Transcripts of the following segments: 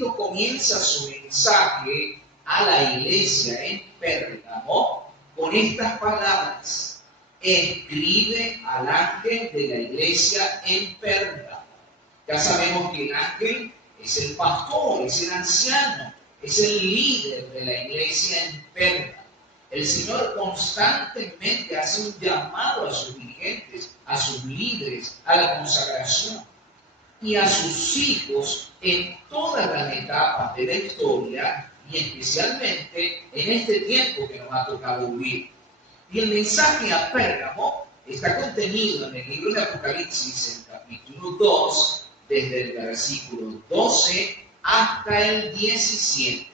Cristo comienza su mensaje a la iglesia en Pérgamo con estas palabras: escribe al ángel de la iglesia en Pérgamo. Ya sabemos que el ángel es el pastor, es el anciano, es el líder de la iglesia en Pérgamo. El Señor constantemente hace un llamado a sus dirigentes, a sus líderes, a la consagración y a sus hijos en todas las etapas de la historia y especialmente en este tiempo que nos ha tocado vivir. Y el mensaje a Pérgamo está contenido en el libro de Apocalipsis, en capítulo 2, desde el versículo 12 hasta el 17.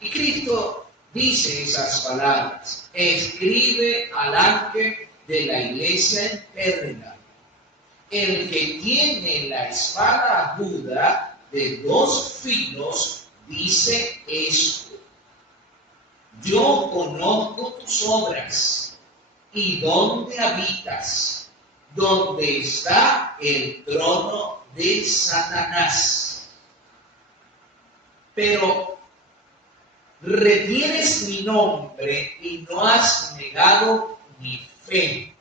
Y Cristo dice esas palabras: escribe al ángel de la iglesia en Pérgamo, el que tiene la espada aguda de 2 filos, dice esto: yo conozco tus obras y dónde habitas, donde está el trono de Satanás. Pero retienes mi nombre y no has negado mi fe,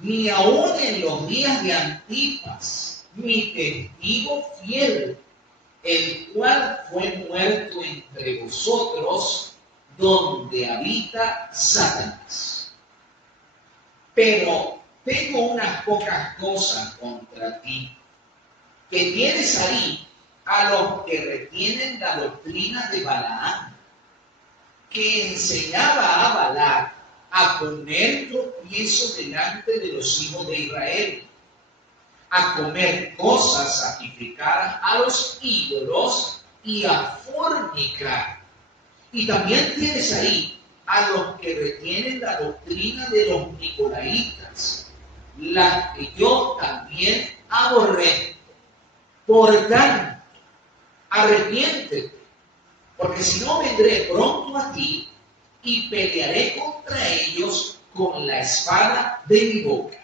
ni aun en los días de Antipas, mi testigo fiel, el cual fue muerto entre vosotros, donde habita Satanás. Pero tengo unas pocas cosas contra ti, que tienes ahí a los que retienen la doctrina de Balaam, que enseñaba a Balac a poner tropiezo delante de los hijos de Israel, a comer cosas sacrificadas a los ídolos y a fornicar. Y también tienes ahí a los que retienen la doctrina de los nicolaitas, las que yo también aborrezco. Por tanto, arrepiéntete, porque si no vendré pronto a ti y pelearé contra ellos con la espada de mi boca.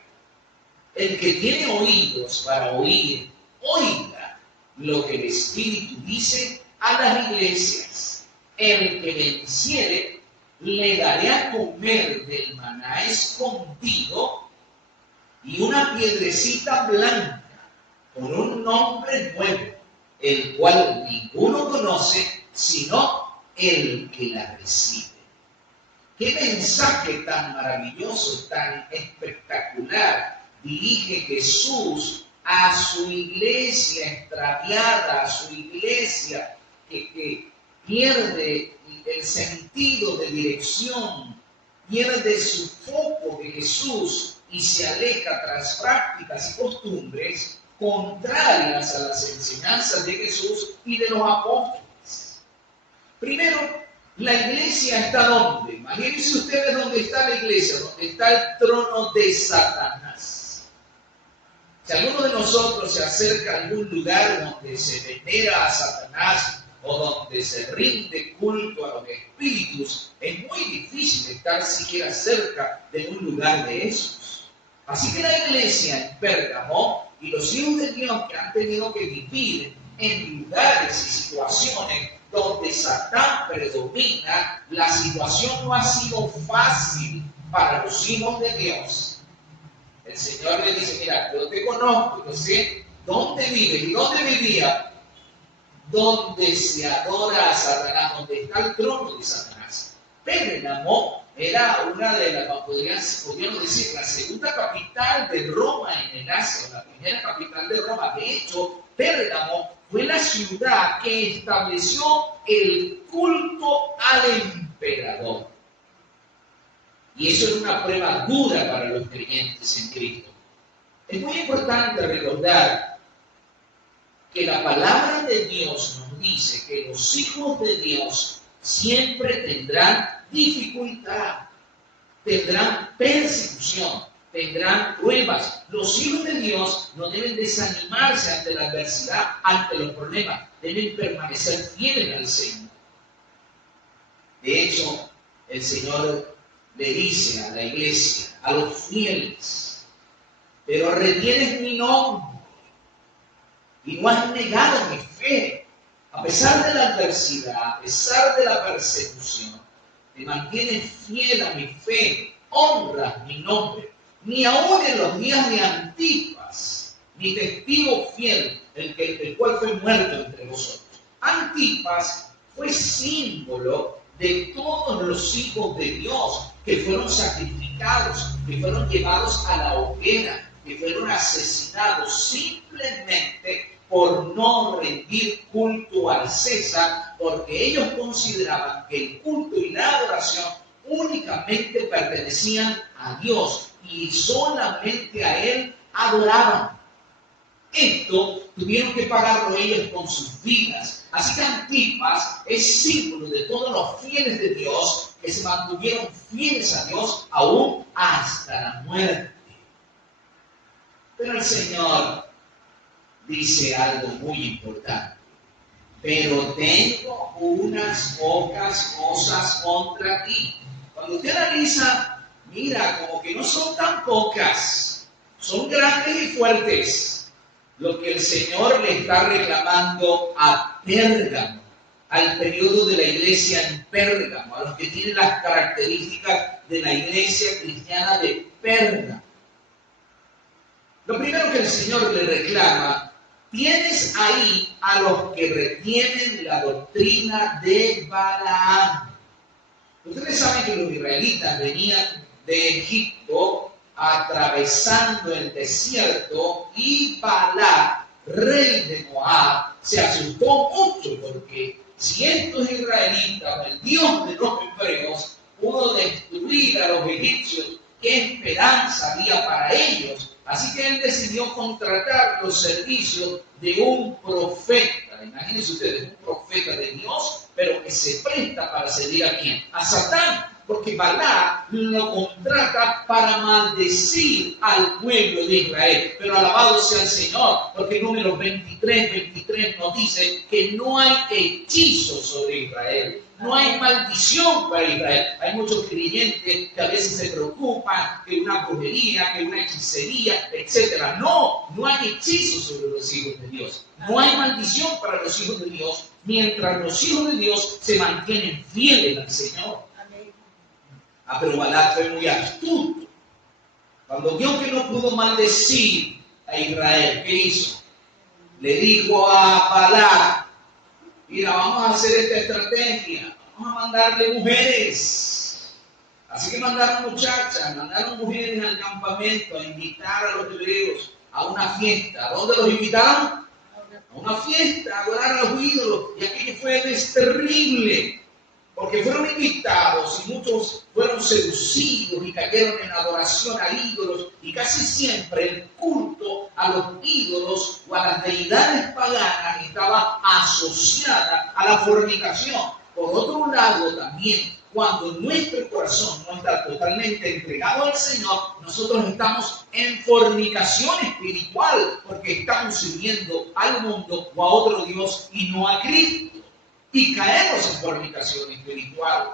El que tiene oídos para oír, oiga lo que el Espíritu dice a las iglesias. El que venciere, le daré a comer del maná escondido y una piedrecita blanca con un nombre nuevo, el cual ninguno conoce sino el que la recibe. ¡Qué mensaje tan maravilloso, tan espectacular dirige Jesús a su iglesia extraviada, a su iglesia que pierde el sentido de dirección, pierde su foco de Jesús y se aleja tras prácticas y costumbres contrarias a las enseñanzas de Jesús y de los apóstoles? Primero, la iglesia está ¿dónde? Imagínense ustedes dónde está la iglesia, donde está el trono de Satanás. Si alguno de nosotros se acerca a algún lugar donde se venera a Satanás o donde se rinde culto a los espíritus, es muy difícil estar siquiera cerca de un lugar de esos. Así que la iglesia en Pérgamo y los hijos de Dios que han tenido que vivir en lugares y situaciones donde Satán predomina, la situación no ha sido fácil para los hijos de Dios. El Señor le dice: mira, yo te conozco, yo sé dónde vives y dónde vivía, donde se adora a Satanás, donde está el trono de Satanás. Pérgamo era una de las, podríamos decir, la segunda capital de Roma en el Asia, la primera capital de Roma. De hecho, Pérgamo fue la ciudad que estableció el culto al emperador. Y eso es una prueba dura para los creyentes en Cristo. Es muy importante recordar que la palabra de Dios nos dice que los hijos de Dios siempre tendrán dificultad, tendrán persecución, tendrán pruebas. Los hijos de Dios no deben desanimarse ante la adversidad, ante los problemas. Deben permanecer fieles al Señor. De hecho, el Señor le dice a la iglesia, a los fieles: pero retienes mi nombre y no has negado mi fe. a pesar de la adversidad, a pesar de la persecución, te mantienes fiel a mi fe, honras mi nombre, ni aun en los días de Antipas, mi testigo fiel, el cual fue muerto entre vosotros. Antipas fue símbolo de todos los hijos de Dios que fueron sacrificados, que fueron llevados a la hoguera, que fueron asesinados simplemente por no rendir culto al César, porque ellos consideraban que el culto y la adoración únicamente pertenecían a Dios y solamente a Él adoraban. Esto tuvieron que pagarlo ellos con sus vidas. Así que Antipas es símbolo de todos los fieles de Dios que se mantuvieron fieles a Dios aún hasta la muerte. Pero el Señor dice algo muy importante. Pero tengo unas pocas cosas contra ti. Cuando usted analiza, mira, como que no son tan pocas, son grandes y fuertes. Lo que el Señor le está reclamando a Pérgamo, al periodo de la iglesia en Pérgamo, a los que tienen las características de la iglesia cristiana de Pérgamo. Lo primero que el Señor le reclama, tienes ahí a los que retienen la doctrina de Balaam. Ustedes saben que los israelitas venían de Egipto atravesando el desierto y Balac, rey de Moab, se asustó mucho porque si estos israelitas, el Dios de los hebreos, pudo destruir a los egipcios, ¿qué esperanza había para ellos? Así que él decidió contratar los servicios de un profeta. Imagínense ustedes, un profeta de Dios, pero que se presta para servir a quién? A Satán. Porque Balac lo contrata para maldecir al pueblo de Israel. Pero alabado sea el Señor, porque Números 23 nos dice que no hay hechizo sobre Israel. No hay maldición para Israel. Hay muchos creyentes que a veces se preocupan que una brujería, que una hechicería, etc. No hay hechizo sobre los hijos de Dios. No hay maldición para los hijos de Dios mientras los hijos de Dios se mantienen fieles al Señor. Pero Balac fue muy astuto. Cuando vio que no pudo maldecir a Israel, ¿qué hizo? Le dijo a Balac, mira, vamos a hacer esta estrategia, vamos a mandarle mujeres. Así que mandaron muchachas, mandaron mujeres al campamento a invitar a los hebreos a una fiesta. ¿A dónde los invitaron? A una fiesta, a adorar a los ídolos. Y aquello fue terrible. Porque fueron invitados y muchos fueron seducidos y cayeron en adoración a ídolos. Y casi siempre el culto a los ídolos o a las deidades paganas estaba asociada a la fornicación. Por otro lado, también, cuando nuestro corazón no está totalmente entregado al Señor, nosotros estamos en fornicación espiritual porque estamos sirviendo al mundo o a otro Dios y no a Cristo. Y caemos en fornicación espiritual.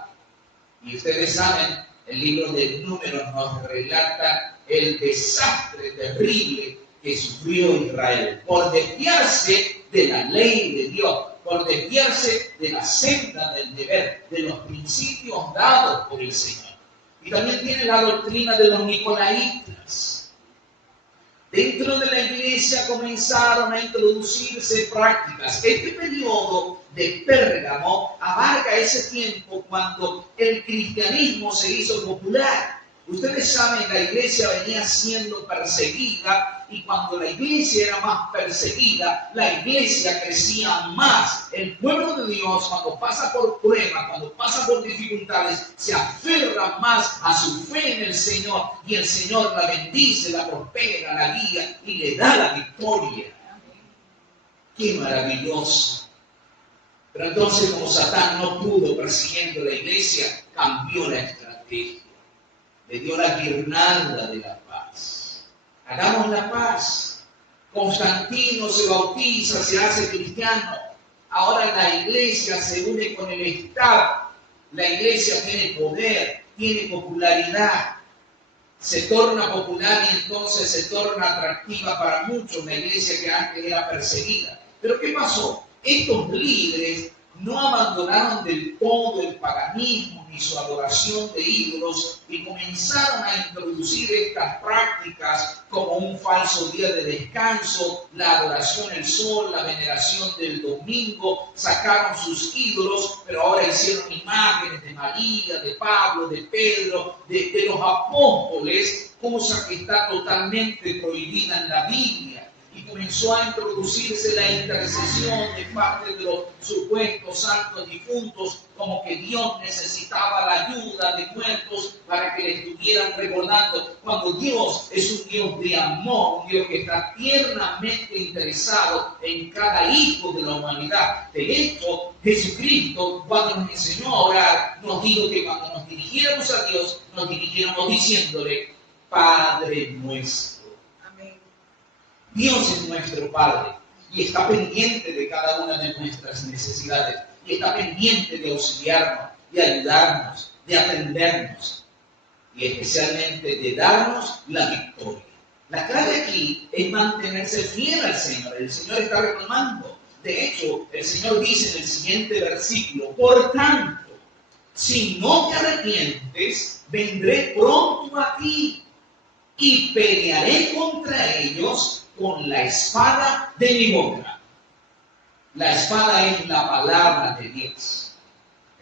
Y ustedes saben, el libro de Números nos relata el desastre terrible que sufrió Israel por desviarse de la ley de Dios, por desviarse de la senda del deber, de los principios dados por el Señor. Y también tiene la doctrina de los nicolaitas. Dentro de la iglesia comenzaron a introducirse prácticas. Este periodo de Pérgamo abarca ese tiempo cuando el cristianismo se hizo popular. Ustedes saben, la iglesia venía siendo perseguida y cuando la iglesia era más perseguida, la iglesia crecía más. El pueblo de Dios, cuando pasa por pruebas, cuando pasa por dificultades, se aferra más a su fe en el Señor y el Señor la bendice, la prospera, la guía y le da la victoria. ¡Qué maravilloso! Pero entonces, como Satán no pudo persiguiendo la iglesia, cambió la estrategia. Le dio la guirnalda de la paz. Hagamos la paz. Constantino se bautiza, se hace cristiano. Ahora la iglesia se une con el Estado. La iglesia tiene poder, tiene popularidad. Se torna popular y entonces se torna atractiva para muchos. La iglesia que antes era perseguida. Pero ¿qué pasó? estos líderes no abandonaron del todo el paganismo ni su adoración de ídolos y comenzaron a introducir estas prácticas como un falso día de descanso, la adoración al sol, la veneración del domingo, sacaron sus ídolos, pero ahora hicieron imágenes de María, de Pablo, de Pedro, de los apóstoles, cosa que está totalmente prohibida en la Biblia. Y comenzó a introducirse la intercesión de parte de los supuestos santos difuntos, como que Dios necesitaba la ayuda de muertos para que le estuvieran recordando, cuando Dios es un Dios de amor, un Dios que está tiernamente interesado en cada hijo de la humanidad. De hecho, Jesucristo, cuando nos enseñó a orar, nos dijo que cuando nos dirigiéramos a Dios, nos dirigiéramos diciéndole, Padre nuestro. Dios es nuestro Padre y está pendiente de cada una de nuestras necesidades y está pendiente de auxiliarnos, de ayudarnos, de atendernos y especialmente de darnos la victoria. La clave aquí es mantenerse fiel al Señor. El Señor está reclamando. De hecho, el Señor dice en el siguiente versículo, por tanto, si no te arrepientes, vendré pronto a ti y pelearé contra ellos con la espada de mi boca. La espada es la palabra de Dios.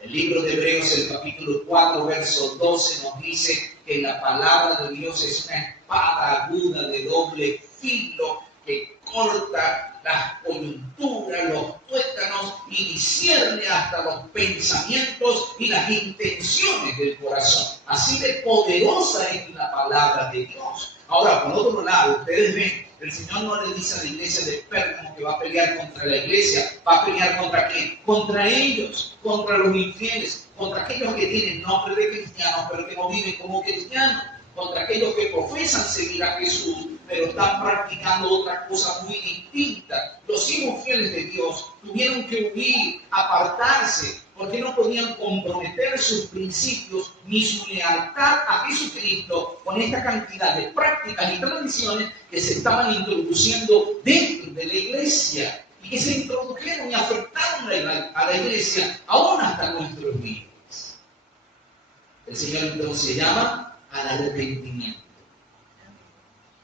El libro de Hebreos, el capítulo 4, verso 12, nos dice que la palabra de Dios es una espada aguda de doble filo que corta las coyunturas, los tuétanos y discierne hasta los pensamientos y las intenciones del corazón. Así de poderosa es la palabra de Dios. Ahora, por otro lado, ustedes ven, el Señor no le dice a la iglesia de Pérgamo que va a pelear contra la iglesia. ¿Va a pelear contra quién? Contra ellos, contra los infieles, contra aquellos que tienen nombre de cristianos, pero que no viven como cristianos, contra aquellos que profesan seguir a Jesús, pero están practicando otra cosa muy distinta. Los hijos fieles de Dios tuvieron que huir, apartarse, porque no podían comprometer sus principios ni su lealtad a Jesucristo con esta cantidad de prácticas y tradiciones que se estaban introduciendo dentro de la iglesia y que se introdujeron y afectaron a la iglesia aún hasta nuestros días. El Señor entonces llama al arrepentimiento.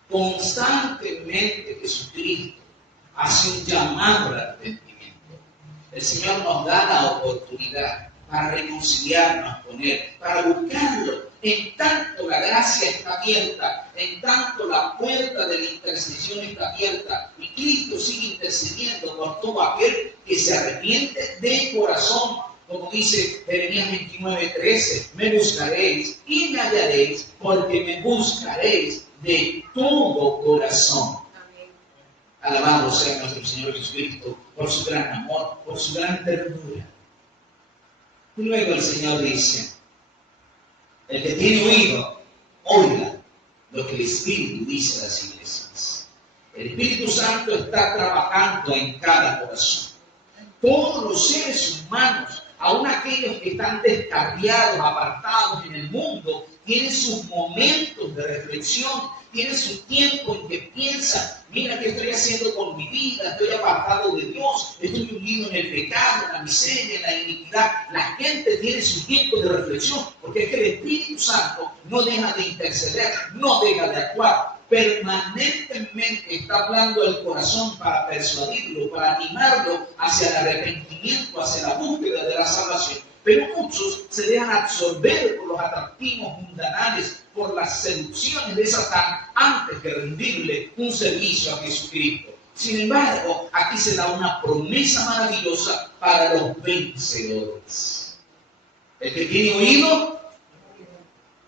Constantemente Jesucristo hace un llamado al arrepentimiento. El Señor nos da la oportunidad para reconciliarnos con Él, para buscarlo. En tanto la gracia está abierta, en tanto la puerta de la intercesión está abierta, y Cristo sigue intercediendo por todo aquel que se arrepiente de corazón. Como dice Jeremías 29:13, me buscaréis y me hallaréis, porque me buscaréis de todo corazón. Alabado sea nuestro Señor Jesucristo por su gran amor, por su gran ternura. Y luego el Señor dice, el que tiene oído, oiga lo que el Espíritu dice a las iglesias. El Espíritu Santo está trabajando en cada corazón. Todos los seres humanos, aun aquellos que están descarriados, apartados en el mundo, tienen sus momentos de reflexión, tienen su tiempo en que piensan, mira qué estoy haciendo con mi vida, estoy apartado de Dios, estoy hundido en el pecado, en la miseria, en la iniquidad. La gente tiene su tiempo de reflexión, porque es que el Espíritu Santo no deja de interceder, no deja de actuar. Permanentemente está hablando al corazón para persuadirlo, para animarlo hacia el arrepentimiento, hacia la búsqueda de la salvación. Pero muchos se dejan absorber por los atractivos mundanales, por las seducciones de Satán, antes que rendirle un servicio a Jesucristo. Sin embargo, aquí se da una promesa maravillosa para los vencedores. El que tiene oído,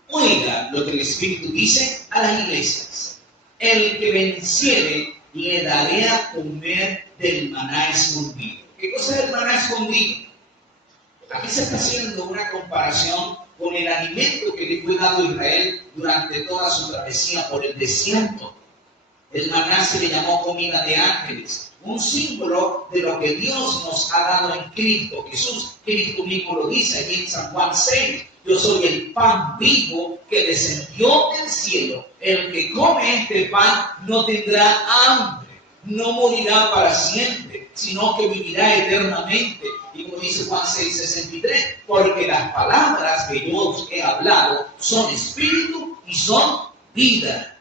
oiga lo que el Espíritu dice a las iglesias. El que venciere, le daré a comer del maná escondido. ¿Qué cosa es el maná escondido? Aquí se está haciendo una comparación con el alimento que le fue dado a Israel durante toda su travesía por el desierto. El maná se le llamó comida de ángeles, un símbolo de lo que Dios nos ha dado en Cristo Jesús. Cristo mismo lo dice allí en San Juan 6. Yo soy el pan vivo que descendió del cielo. El que come este pan no tendrá hambre, no morirá para siempre. sino que vivirá eternamente. Y como dice Juan 6:63, porque las palabras que yo os he hablado son espíritu y son vida.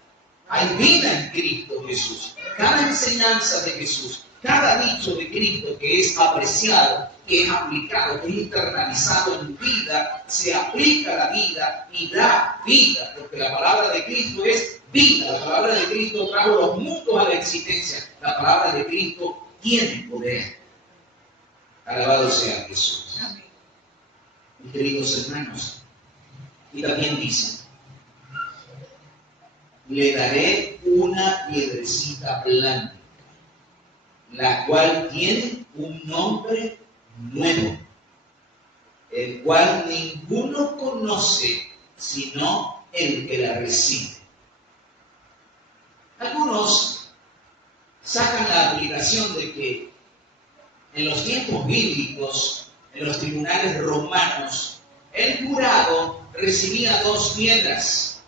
Hay vida en Cristo Jesús. Cada enseñanza de Jesús, cada dicho de Cristo que es apreciado, que es aplicado, que es internalizado en vida, se aplica a la vida y da vida, porque la palabra de Cristo es vida. La palabra de Cristo trajo los mundos a la existencia. La palabra de Cristo tiene poder. Alabado sea Jesús. Mis queridos hermanos, y también dice, le daré una piedrecita blanca, la cual tiene un nombre nuevo, el cual ninguno conoce sino el que la recibe. Algunos sacan la aplicación de que en los tiempos bíblicos, en los tribunales romanos, el jurado recibía dos piedras,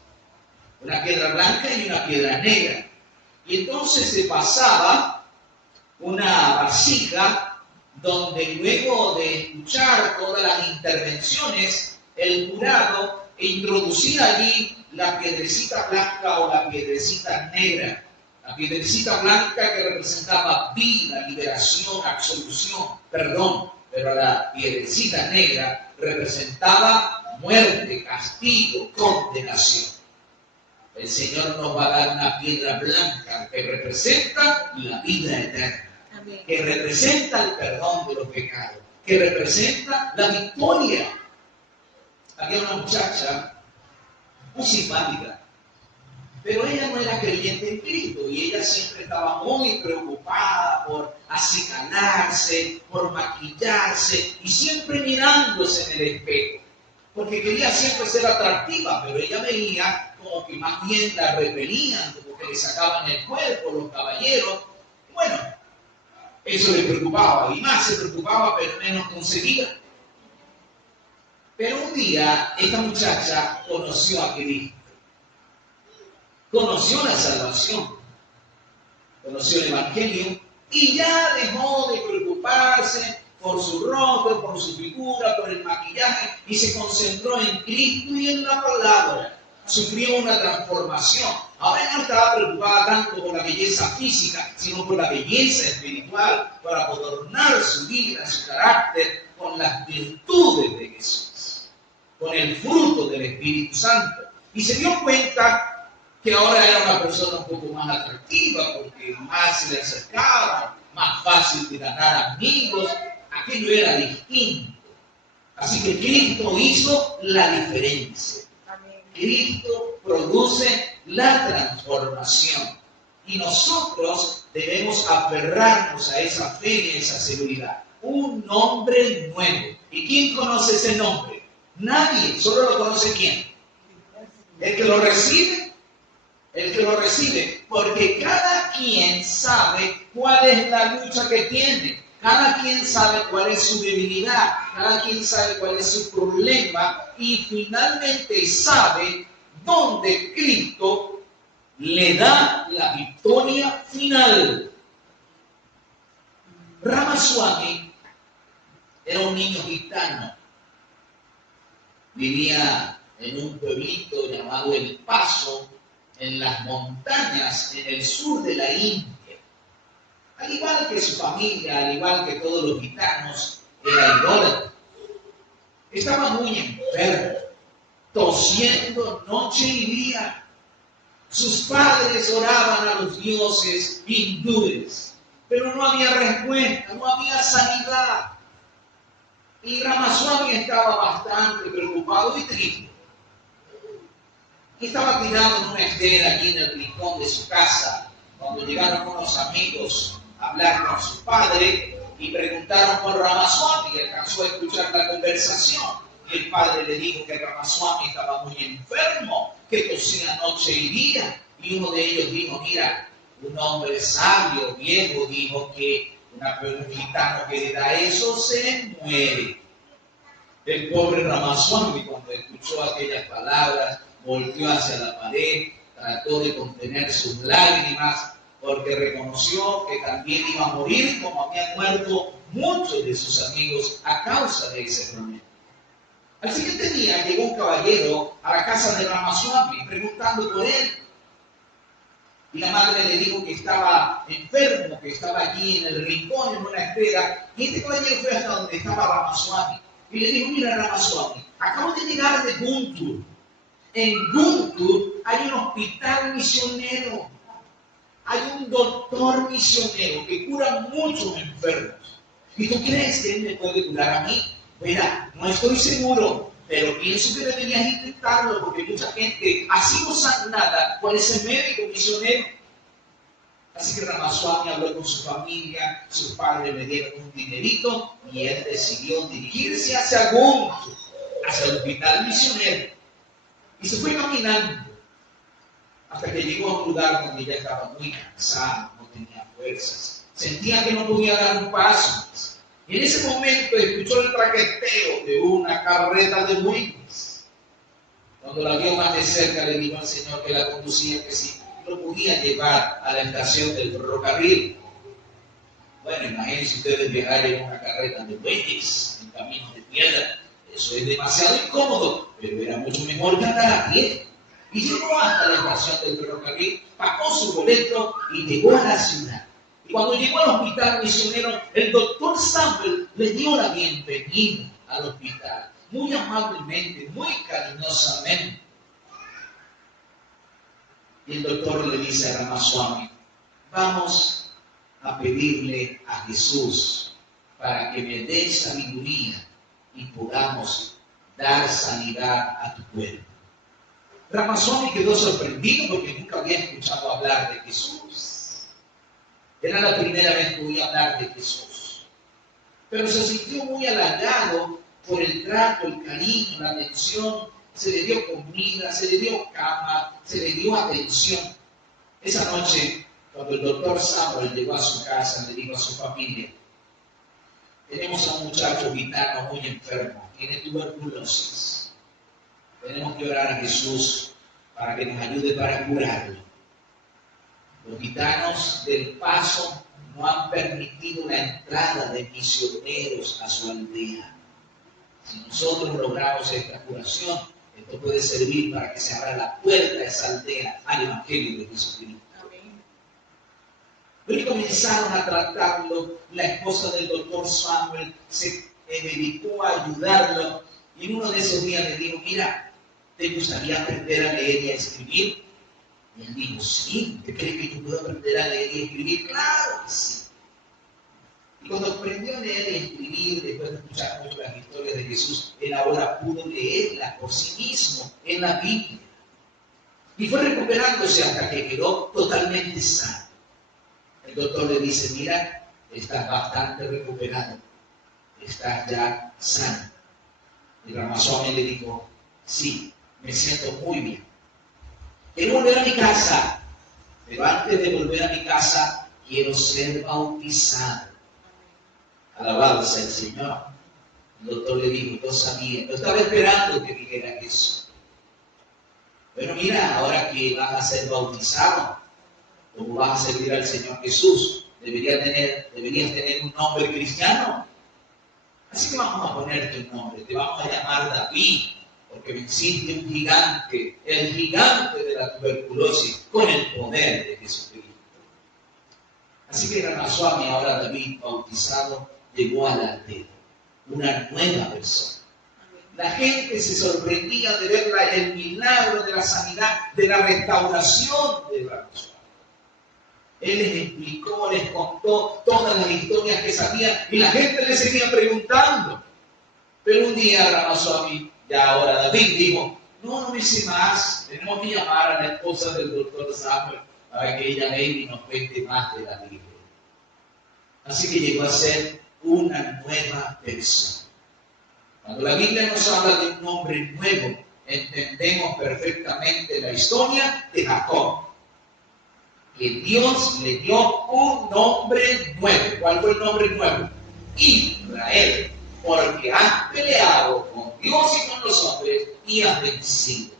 una piedra blanca y una piedra negra. Y entonces se pasaba una vasija donde luego de escuchar todas las intervenciones, el jurado introducía allí la piedrecita blanca o la piedrecita negra. La piedrecita blanca que representaba vida, liberación, absolución, perdón, pero la piedrecita negra representaba muerte, castigo, condenación. El Señor nos va a dar una piedra blanca que representa la vida eterna, que representa el perdón de los pecados, que representa la victoria. Había una muchacha muy simpática, pero ella no era creyente en Cristo y ella siempre estaba muy preocupada por acicalarse, por maquillarse y siempre mirándose en el espejo, porque quería siempre ser atractiva, pero ella veía como que más bien la repelían, como que le sacaban el cuerpo los caballeros. Bueno, eso le preocupaba y más se preocupaba, pero menos conseguía. Pero un día esta muchacha conoció a Cristo, conoció la salvación, conoció el Evangelio y ya dejó de preocuparse por su rostro, por su figura, por el maquillaje y se concentró en Cristo y en la palabra. Sufrió una transformación. Ahora no estaba preocupada tanto por la belleza física, sino por la belleza espiritual, para adornar su vida, su carácter con las virtudes de Jesús, con el fruto del Espíritu Santo. Y se dio cuenta que ahora era una persona un poco más atractiva, porque más se le acercaba, más fácil de ganar amigos. Aquello era distinto. Así que Cristo hizo la diferencia. Cristo produce la transformación. Y nosotros debemos aferrarnos a esa fe y a esa seguridad. Un nombre nuevo. ¿Y quién conoce ese nombre? Nadie. Solo lo conoce ¿quién? El que lo recibe. El que lo recibe. Porque cada quien sabe cuál es la lucha que tiene. Cada quien sabe cuál es su debilidad, cada quien sabe cuál es su problema y finalmente sabe dónde Cristo le da la victoria final. Ramaswamy era un niño gitano. Vivía en un pueblito llamado El Paso, en las montañas, en el sur de la India. Al igual que su familia, al igual que todos los gitanos, era idólatra. Estaba muy enfermo, tosiendo noche y día. Sus padres oraban a los dioses hindúes, pero no había respuesta, no había sanidad. Y Ramaswamy estaba bastante preocupado y triste. Y estaba tirado en una estera aquí en el rincón de su casa, cuando llegaron unos amigos a hablar con su padre y preguntaron por Ramaswamy, y alcanzó a escuchar la conversación. Y el padre le dijo que Ramaswamy estaba muy enfermo, que tosía noche y día. Y uno de ellos dijo, mira, un hombre sabio, viejo, dijo que un gitano que le da eso se muere. El pobre Ramaswamy, cuando escuchó aquellas palabras, volteó hacia la pared, trató de contener sus lágrimas, porque reconoció que también iba a morir como habían muerto muchos de sus amigos a causa de ese problema. Al siguiente día llegó un caballero a la casa de Ramaswami preguntando por él. Y la madre le dijo que estaba enfermo, que estaba allí en el rincón, en una espera. Y este caballero fue hasta donde estaba Ramaswami. Y le dijo, mira Ramaswami, acabo de llegar de Guntur. En Guntur hay un hospital misionero. Hay un doctor misionero que cura muchos enfermos. ¿Y tú crees que él me puede curar a mí? Mira, no estoy seguro, pero pienso que deberías intentarlo porque mucha gente ha sido sanada por ese médico misionero. Así que Ramaswami habló con su familia, sus padres le dieron un dinerito y él decidió dirigirse hacia Guntur, hacia el hospital misionero. Y se fue caminando hasta que llegó a un lugar donde ya estaba muy cansado, no tenía fuerzas, sentía que no podía dar un paso. Y en ese momento escuchó el traqueteo de una carreta de bueyes. Cuando la vio más de cerca, le dijo al señor que la conducía que si lo podía llevar a la estación del ferrocarril. Bueno, imagínense ustedes viajar en una carreta de bueyes, en caminos de piedra. Eso es demasiado incómodo, pero era mucho mejor que andar a pie. Y llegó hasta la estación del ferrocarril, pagó su boleto y llegó a la ciudad. Y cuando llegó al hospital misionero, el doctor Samuel le dio la bienvenida al hospital, muy amablemente, muy cariñosamente. Y el doctor le dice a Ramaswami, vamos a pedirle a Jesús para que me dé sabiduría y podamos dar sanidad a tu cuerpo. Ramaswami quedó sorprendido porque nunca había escuchado hablar de Jesús. Era la primera vez que oía hablar de Jesús. Pero se sintió muy halagado por el trato, el cariño, la atención. Se le dio comida, se le dio cama, se le dio atención. Esa noche, cuando el doctor Samuel llegó a su casa, le dijo a su familia, tenemos a un muchacho gitano muy enfermo, tiene tuberculosis. Tenemos que orar a Jesús para que nos ayude para curarlo. Los gitanos del Paso no han permitido la entrada de misioneros a su aldea. Si nosotros logramos esta curación, esto puede servir para que se abra la puerta de esa aldea al Evangelio de Jesucristo. Y comenzaron a tratarlo. La esposa del doctor Samuel se dedicó a ayudarlo. Y en uno de esos días le dijo, mira, ¿te gustaría aprender a leer y a escribir? Y él dijo, sí, ¿te crees que yo puedo aprender a leer y escribir? Claro que sí. Y cuando aprendió a leer y escribir, después de escuchar mucho las historias de Jesús, él ahora pudo leerlas por sí mismo en la Biblia. Y fue recuperándose hasta que quedó totalmente sano. El doctor le dice, mira, estás bastante recuperado, estás ya sano. Y Ramaswami le dijo, sí, me siento muy bien. Quiero volver a mi casa, pero antes de volver a mi casa, quiero ser bautizado. Alabado sea el Señor. El doctor le dijo, yo sabía, yo estaba esperando que dijera eso. Pero mira, ahora que vas a ser bautizado, ¿cómo vas a servir al Señor Jesús? Deberías tener un nombre cristiano. Así que vamos a ponerte un nombre, te vamos a llamar David, porque venciste un gigante, el gigante de la tuberculosis, con el poder de Jesucristo. Así que Ramaswami, ahora David, bautizado, llegó a la aldea, una nueva persona. La gente se sorprendía de ver el milagro de la sanidad, de la restauración de Ramaswami. Él les explicó, les contó todas las historias que sabía y la gente le seguía preguntando. Pero un día Ramaswami, ya ahora David, dijo, no me sé más, tenemos que llamar a la esposa del doctor Samuel para que ella venga y nos cuente más de la Biblia. Así que llegó a ser una nueva persona. Cuando la Biblia nos habla de un hombre nuevo, entendemos perfectamente la historia de Jacob. Que Dios le dio un nombre nuevo. ¿Cuál fue el nombre nuevo? Israel. Porque has peleado con Dios y con los hombres y has vencido.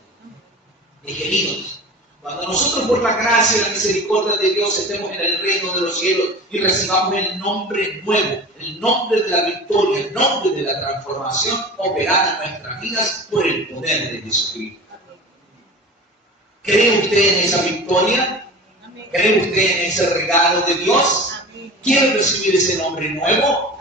Mis queridos, Cuando nosotros por la gracia y la misericordia de Dios estemos en el reino de los cielos y recibamos el nombre nuevo, el nombre de la victoria, el nombre de la transformación operada en nuestras vidas por el poder de Jesucristo. ¿Cree usted en esa victoria? ¿Cree usted en ese regalo de Dios? ¿Quiere recibir ese nombre nuevo?